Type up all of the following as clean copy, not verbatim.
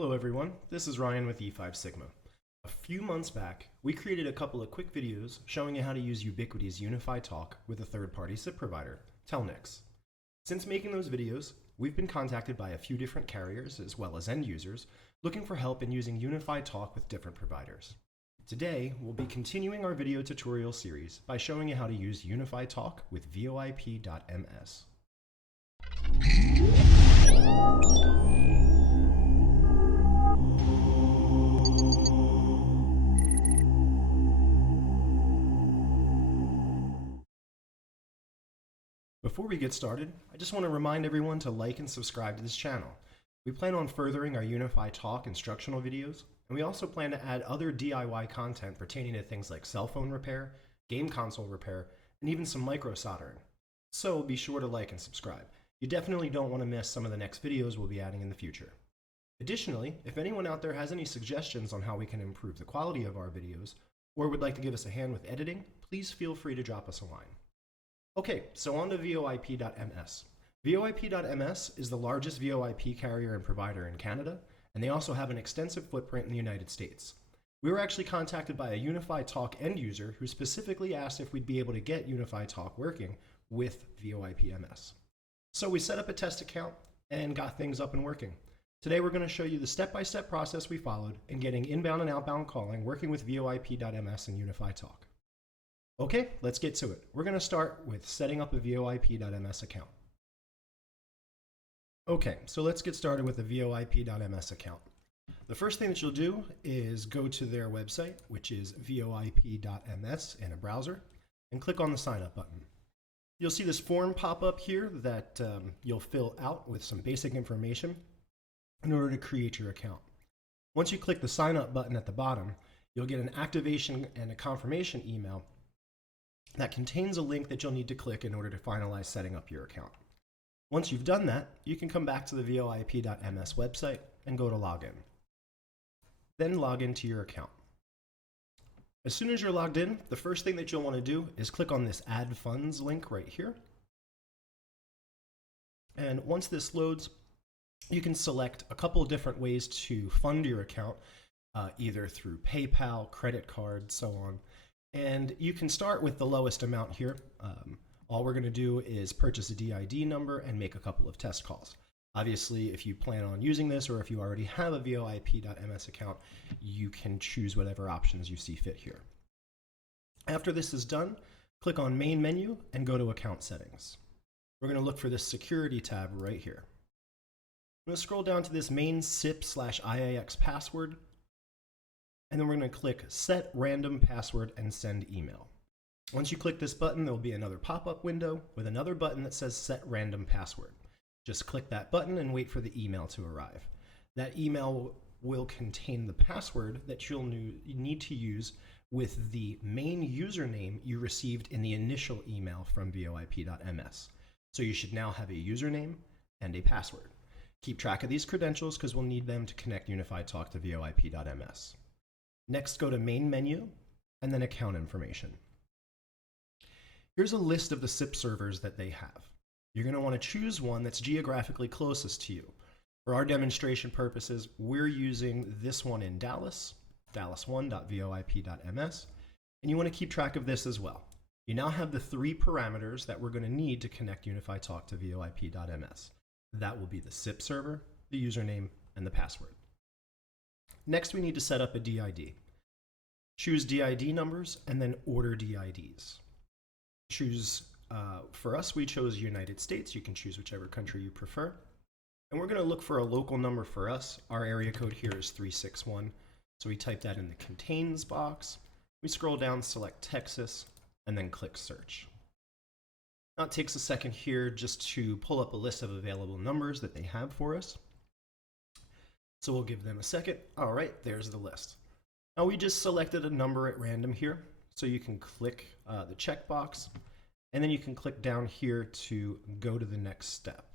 Hello everyone, this is Ryan with E5 Sigma. A few months back, we created a couple of quick videos showing you how to use Ubiquiti's UniFi Talk with a third-party SIP provider, Telnix. Since making those videos, we've been contacted by a few different carriers as well as end users looking for help in using UniFi Talk with different providers. Today, we'll be continuing our video tutorial series by showing you how to use UniFi Talk with VoIP.ms. Before we get started, I just want to remind everyone to like and subscribe to this channel. We plan on furthering our UniFi Talk instructional videos, and we also plan to add other DIY content pertaining to things like cell phone repair, game console repair, and even some micro soldering. So be sure to like and subscribe. You definitely don't want to miss some of the next videos we'll be adding in the future. Additionally, if anyone out there has any suggestions on how we can improve the quality of our videos, or would like to give us a hand with editing, please feel free to drop us a line. Okay, so on to VoIP.ms. VoIP.ms is the largest VoIP carrier and provider in Canada, and they also have an extensive footprint in the United States. We were actually contacted by a UniFi Talk end user who specifically asked if we'd be able to get UniFi Talk working with VoIP.ms. So we set up a test account and got things up and working. Today we're going to show you the step-by-step process we followed in getting inbound and outbound calling working with VoIP.ms and UniFi Talk. Okay, let's get to it. We're going to start with setting up a VoIP.ms account. Okay, so let's get started with a VoIP.ms account. The first thing that you'll do is go to their website, which is VoIP.ms in a browser, and click on the sign up button. You'll see this form pop up here that you'll fill out with some basic information in order to create your account. Once you click the sign up button at the bottom, you'll get an activation and a confirmation email that contains a link that you'll need to click in order to finalize setting up your account. Once you've done that, you can come back to the VoIP.ms website and go to login. Then log into your account. As soon as you're logged in, the first thing that you'll want to do is click on this Add Funds link right here. And once this loads, you can select a couple of different ways to fund your account, either through PayPal, credit card, so on. And you can start with the lowest amount here. All we're going to do is purchase a DID number and make a couple of test calls. Obviously, if you plan on using this or if you already have a VoIP.ms account, you can choose whatever options you see fit here. After this is done, click on Main Menu and go to Account Settings. We're going to look for this Security tab right here. I'm going to scroll down to this main SIP/IAX password, and then we're going to click Set Random Password and Send Email. Once you click this button, there will be another pop-up window with another button that says Set Random Password. Just click that button and wait for the email to arrive. That email will contain the password that you'll need to use with the main username you received in the initial email from VoIP.ms. So you should now have a username and a password. Keep track of these credentials because we'll need them to connect UniFi Talk to VoIP.ms. Next, go to Main Menu and then Account Information. Here's a list of the SIP servers that they have. You're going to want to choose one that's geographically closest to you. For our demonstration purposes, we're using this one in Dallas, dallas1.voip.ms, and you want to keep track of this as well. You now have the three parameters that we're going to need to connect UniFi Talk to VoIP.ms. That will be the SIP server, the username, and the password. Next, we need to set up a DID. Choose DID numbers and then order DIDs. For us, we chose United States. You can choose whichever country you prefer. And we're going to look for a local number for us. Our area code here is 361. So we type that in the contains box. We scroll down, select Texas, and then click search. Now it takes a second here just to pull up a list of available numbers that they have for us. So we'll give them a second. All right, there's the list. Now we just selected a number at random here. So you can click the checkbox, and then you can click down here to go to the next step.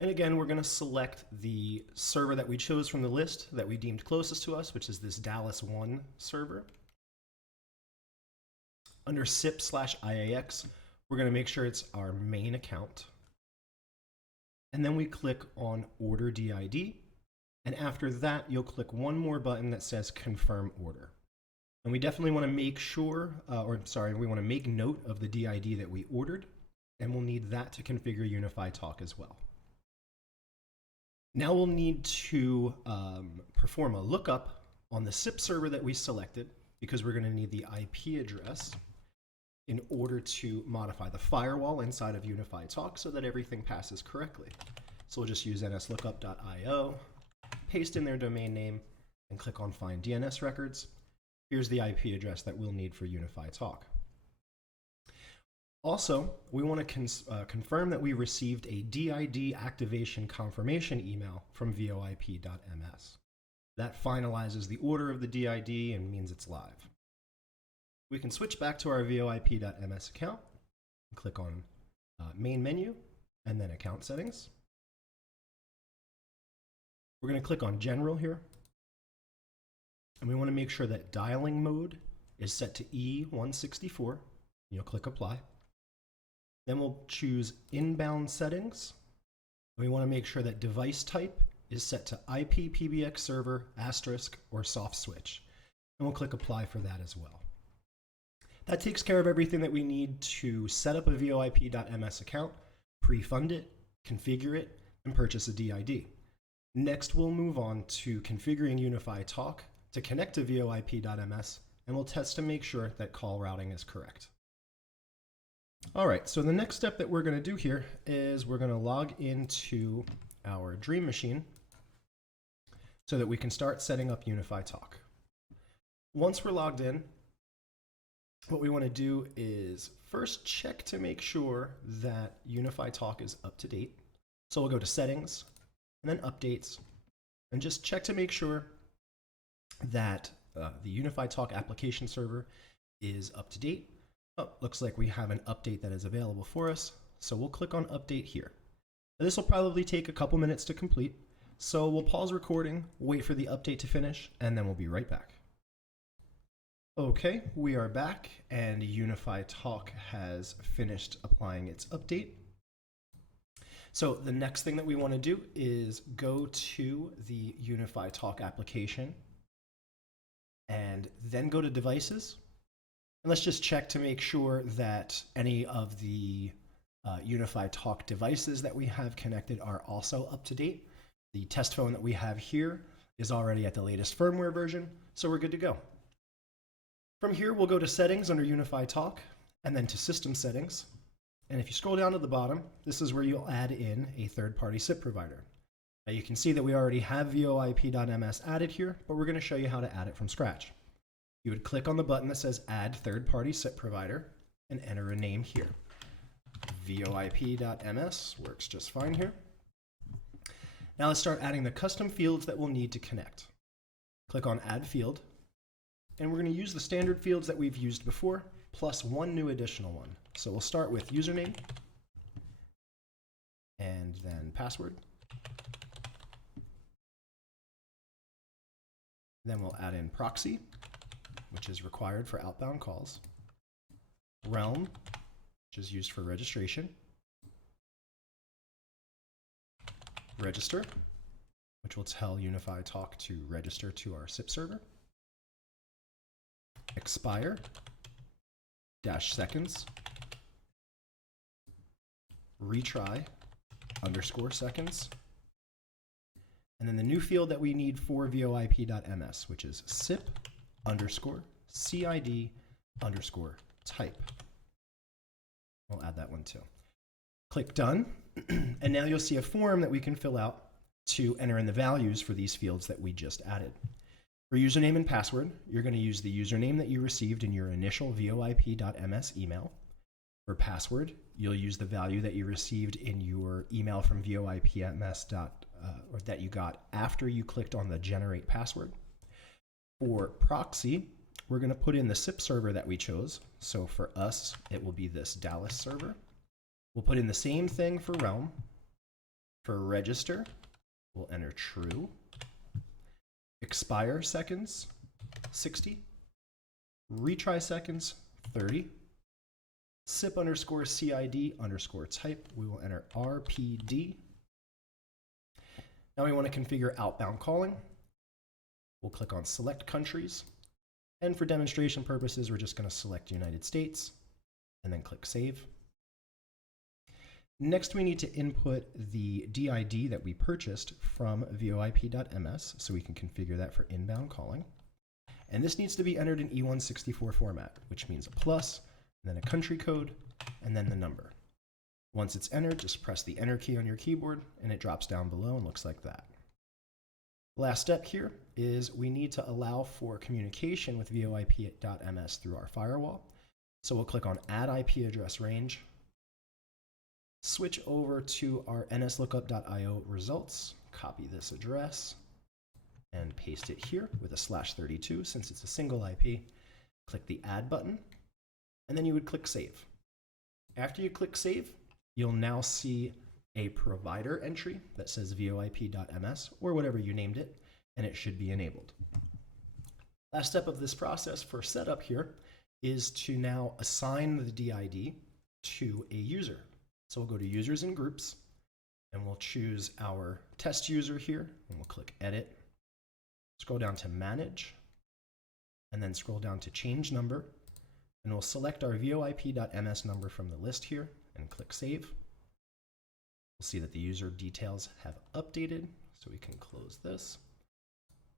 And again, we're going to select the server that we chose from the list that we deemed closest to us, which is this Dallas 1 server. Under SIP/IAX, we're going to make sure it's our main account. and then we click on Order DID, and after that, you'll click one more button that says Confirm Order. And we definitely want to make sure, we want to make note of the DID that we ordered, and we'll need that to configure UniFi Talk as well. Now we'll need to perform a lookup on the SIP server that we selected, because we're going to need the IP address in order to modify the firewall inside of UniFi Talk so that everything passes correctly. So we'll just use nslookup.io, paste in their domain name, and click on Find DNS Records. Here's the IP address that we'll need for UniFi Talk. Also, we want to confirm that we received a DID activation confirmation email from VoIP.ms. That finalizes the order of the DID and means it's live. We can switch back to our VoIP.ms account, click on Main Menu, and then Account Settings. We're going to click on General here, and we want to make sure that dialing mode is set to E164. You'll click Apply. Then we'll choose Inbound Settings. We want to make sure that device type is set to IP PBX server, asterisk, or soft switch. And we'll click Apply for that as well. That takes care of everything that we need to set up a VoIP.ms account, pre-fund it, configure it, and purchase a DID. Next, we'll move on to configuring UniFi Talk to connect to VoIP.ms, and we'll test to make sure that call routing is correct. All right, so the next step that we're going to do here is we're going to log into our Dream Machine so that we can start setting up UniFi Talk. Once we're logged in, what we want to do is first check to make sure that UniFi Talk is up to date. So we'll go to Settings, and then Updates, and just check to make sure that the UniFi Talk application server is up to date. Oh, looks like we have an update that is available for us, so we'll click on Update here. Now, this will probably take a couple minutes to complete, so we'll pause recording, wait for the update to finish, and then we'll be right back. Okay, we are back, and UniFi Talk has finished applying its update. So the next thing that we want to do is go to the UniFi Talk application, and then go to Devices. And let's just check to make sure that any of the UniFi Talk devices that we have connected are also up to date. The test phone that we have here is already at the latest firmware version, so we're good to go. From here, we'll go to Settings under UniFi Talk, and then to System Settings. And if you scroll down to the bottom, this is where you'll add in a third-party SIP provider. Now you can see that we already have VoIP.ms added here, but we're going to show you how to add it from scratch. You would click on the button that says Add Third-Party SIP Provider and enter a name here. VoIP.ms works just fine here. Now let's start adding the custom fields that we'll need to connect. Click on Add Field, and we're going to use the standard fields that we've used before, plus one new additional one. So we'll start with username, and then password. Then we'll add in proxy, which is required for outbound calls. Realm, which is used for registration. Register, which will tell UniFi Talk to register to our SIP server. Expire, -seconds. Retry, _seconds. And then the new field that we need for VoIP.ms, which is SIP_CID_type. We'll add that one too. Click Done, and now you'll see a form that we can fill out to enter in the values for these fields that we just added. For username and password, you're going to use the username that you received in your initial VoIP.ms email. For password, you'll use the value that you received in your email from VoIP.ms or that you got after you clicked on the Generate Password. For proxy, we're going to put in the SIP server that we chose. So for us, it will be this Dallas server. We'll put in the same thing for Realm. For register, we'll enter true. Expire seconds, 60. Retry seconds, 30. SIP_CID_type, we will enter RPD. Now we want to configure outbound calling. We'll click on Select Countries. And for demonstration purposes, we're just going to select United States and then click Save. Next, we need to input the DID that we purchased from VoIP.ms so we can configure that for inbound calling. And this needs to be entered in E164 format, which means a plus, and then a country code, and then the number. Once it's entered, just press the Enter key on your keyboard, and it drops down below and looks like that. Last step here is we need to allow for communication with VoIP.ms through our firewall. So we'll click on Add IP Address Range, switch over to our nslookup.io results, copy this address, and paste it here with a /32 since it's a single IP. Click the Add button, and then you would click Save. After you click Save, you'll now see a provider entry that says VoIP.ms or whatever you named it, and it should be enabled. Last step of this process for setup here is to now assign the DID to a user. So we'll go to Users and Groups, and we'll choose our test user here, and we'll click Edit. Scroll down to Manage, and then scroll down to Change Number, and we'll select our VoIP.ms number from the list here and click Save. We'll see that the user details have updated, so we can close this.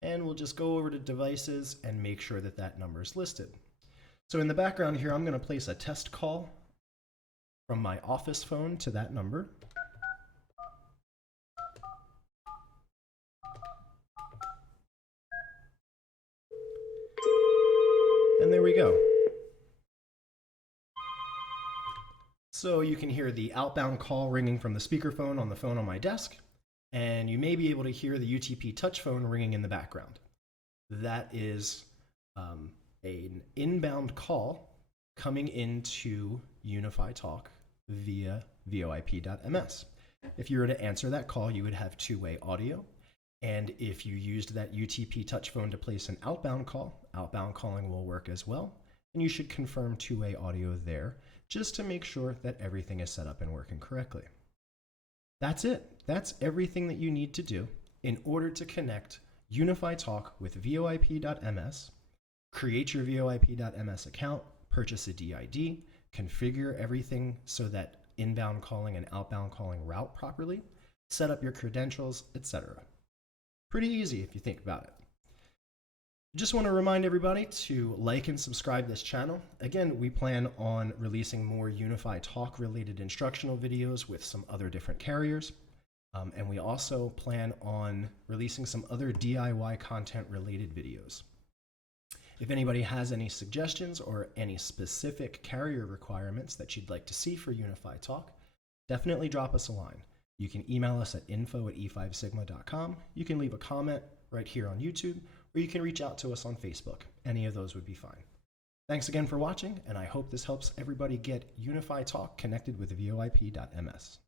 And we'll just go over to Devices and make sure that that number is listed. So in the background here, I'm going to place a test call from my office phone to that number. And there we go. So you can hear the outbound call ringing from the speakerphone on the phone on my desk, and you may be able to hear the UTP touch phone ringing in the background. That is an inbound call coming into UniFi Talk via VoIP.ms. If you were to answer that call, you would have two-way audio. And if you used that UTP touch phone to place an outbound call, outbound calling will work as well. And you should confirm two-way audio there just to make sure that everything is set up and working correctly. That's it. That's everything that you need to do in order to connect UniFi Talk with VoIP.ms, create your VoIP.ms account, purchase a DID, configure everything so that inbound calling and outbound calling route properly, set up your credentials, etc. Pretty easy if you think about it. Just want to remind everybody to like and subscribe this channel. Again, we plan on releasing more UniFi Talk related instructional videos with some other different carriers. And we also plan on releasing some other DIY content related videos. If anybody has any suggestions or any specific carrier requirements that you'd like to see for UniFi Talk, definitely drop us a line. You can email us at info@e5sigma.com. You can leave a comment right here on YouTube, or you can reach out to us on Facebook. Any of those would be fine. Thanks again for watching, and I hope this helps everybody get UniFi Talk connected with VoIP.ms.